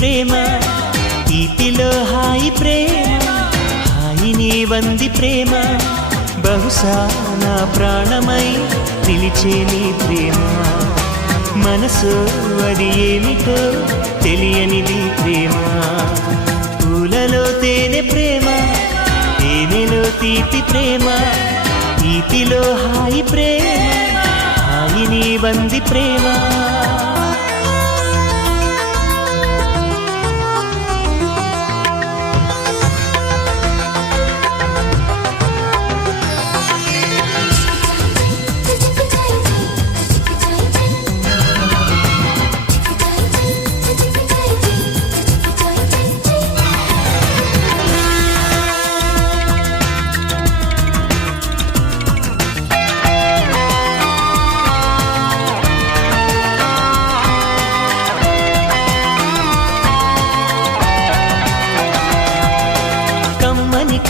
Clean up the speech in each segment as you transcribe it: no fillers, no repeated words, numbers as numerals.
ప్రేమ తీపిలో హాయి ప్రేమ హాయిని వంది ప్రేమ బహుశా నా ప్రాణమై పిలిచే నీ ప్రేమ మనసు అది ఏమిటో తెలియనిది ప్రేమ పూలలో తేనె ప్రేమ తేనెలో తీపి ప్రేమ తీపిలో హాయి ప్రేమ హాయిని వంది ప్రేమ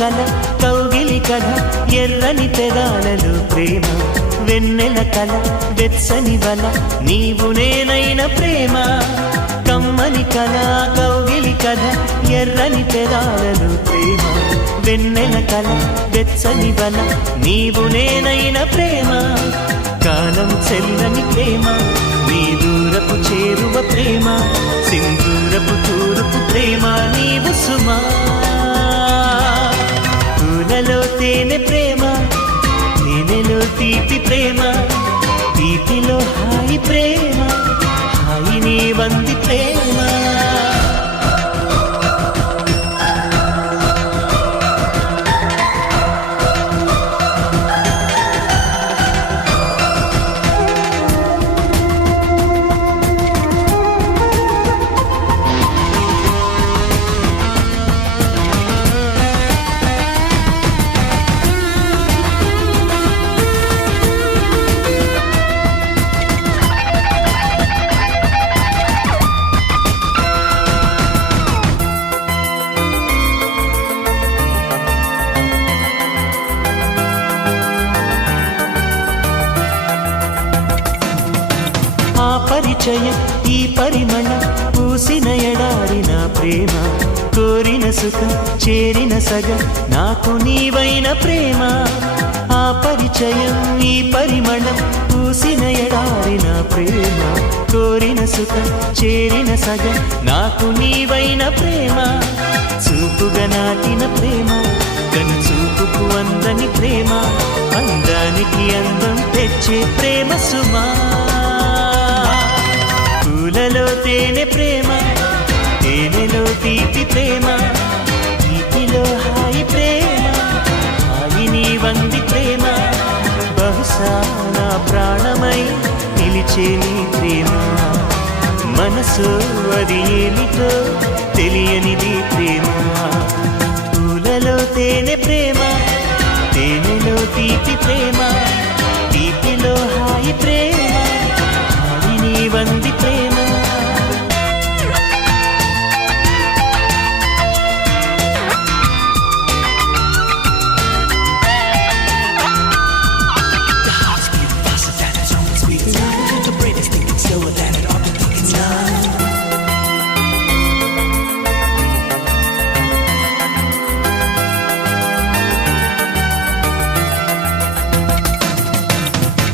కల కౌగిలి కథ ఎర్రని పెదాలలో ప్రేమ వెన్నెల కల వెచ్చని వల నీవు నేనైన ప్రేమ కమ్మని కల కౌగిలి కథ ఎర్రని పెదాలలో ప్రేమ వెన్నెల కల వెచ్చని వల నీవు నేనైన ప్రేమ కాలం చెల్లని ప్రేమ నీ దూరపు చేరువ ప్రేమ సింధూరపు తూరుపు ప్రేమ నీవు సుమా పూలలో తేనె ప్రేమ తేనెలో తీపి ప్రేమ తీపిలో హాయి ప్రేమ హాయిని వంది ప్రేమ పరిచయం ఈ పరిమళం పూసిన ఎడారిన ప్రేమ కోరిన సుఖం చేరిన సగం నాకు నీవైన ప్రేమ ఆ పరిచయం ఈ పరిమళం పూసిన ఎడారిన ప్రేమ కోరిన సుఖం చేరిన సగం నాకు నీవైన ప్రేమ చూపుగా నాటిన ప్రేమ కను చూపుకు అందని ప్రేమ అందానికి అందం తెచ్చే ప్రేమ సుమా పూలలో తేనె ప్రేమ తేనెలో తీపి ప్రేమ తీపిలో హాయి ప్రేమ హాయిని వంది ప్రేమ బహుశా నా ప్రాణమై నిలిచే నీ ప్రేమ మనసు అది ఏమిటో తెలియనిది ప్రేమ పూలలో తేనె ప్రేమ తేనెలో తీపి ప్రేమ తీపిలో హాయి ప్రేమ హాయిని వంది ప్రేమ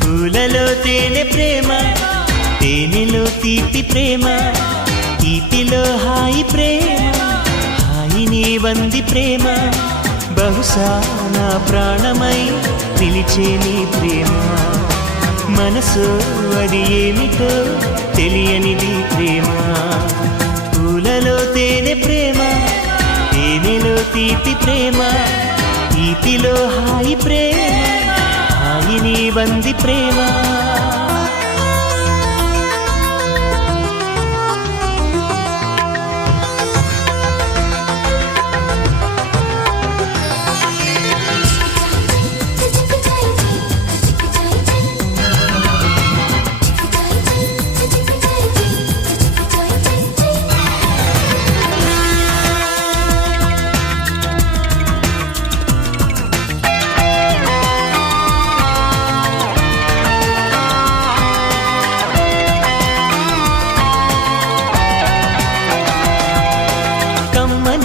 పూలలో తేనె ప్రేమ తేనెలో తీపి ప్రేమ తీపిలో హాయి ప్రేమ హాయిని వంది ప్రేమ బహుశా నా ప్రాణమై పిలిచే నీ ప్రేమ మనసు అది ఏమిటో తెలియనిది ప్రేమ పూలలో తేనె ప్రేమ తేనెలో తీపి ప్రేమ తీపిలో హాయి ప్రేమ హాయిని వంది ప్రేమ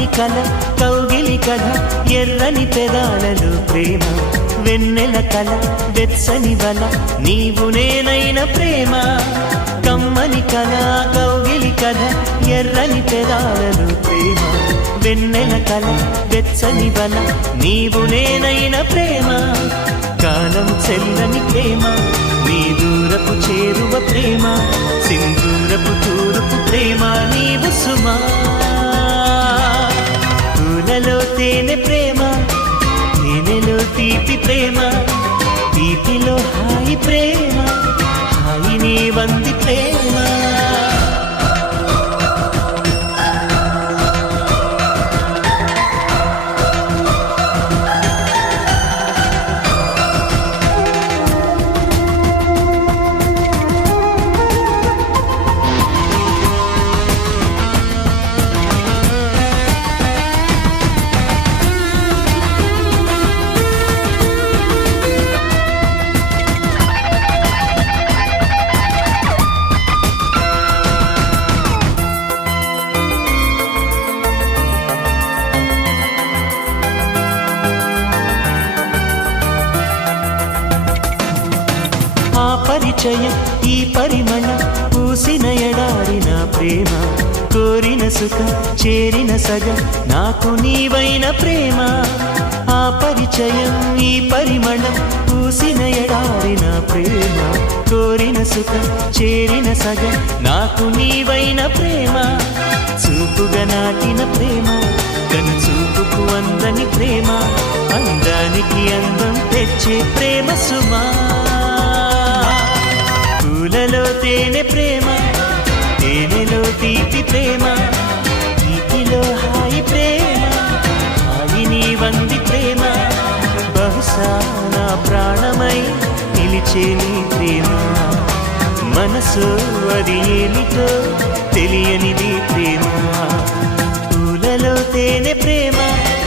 కమ్మని కల కౌగిలి కథ ఎర్రని పెదాలలో ప్రేమ వెన్నెల కల వెచ్చని వల నీవు నేనైన ప్రేమ కమ్మని కల కౌగిలి కథ ఎర్రని పెదాలలో ప్రేమ వెన్నెల కల వెచ్చని వల నీవు నేనైన ప్రేమ కాలం చెల్లని ప్రేమ నీ దూరపు చేరువ ప్రేమ సింధూరపు తూరుపు ప్రేమ నీవు సుమా పూలలో తేనె ప్రేమ తేనెలో తీపి ప్రేమ తీపిలో హాయి ప్రేమ హాయి నీ వంది ప్రేమ ఆ పరిచయం ఈ పరిమళం పూసిన ఎడారిన ప్రేమ కోరిన సుఖం చేరిన సగం నాకు నీవైన ప్రేమ ఆ పరిచయం ఈ పరిమళం పూసిన ఎడారిన ప్రేమ కోరిన సుఖం చేరిన సగం నాకు నీవైన ప్రేమ చూపుగా నాటిన ప్రేమ కను చూపుకు అందని ప్రేమ అందానికి అందం తెచ్చే ప్రేమ సుమా పూలలో తేనె ప్రేమ తేనెలో తీపి ప్రేమ తీపిలో హాయి ప్రేమ హాయి నీ వంది ప్రేమ బహుశా నా ప్రాణమై నిలిచే నీ ప్రేమ మనసు అది ఏమిటో తెలియనిది ప్రేమ పూలలో తేనె ప్రేమ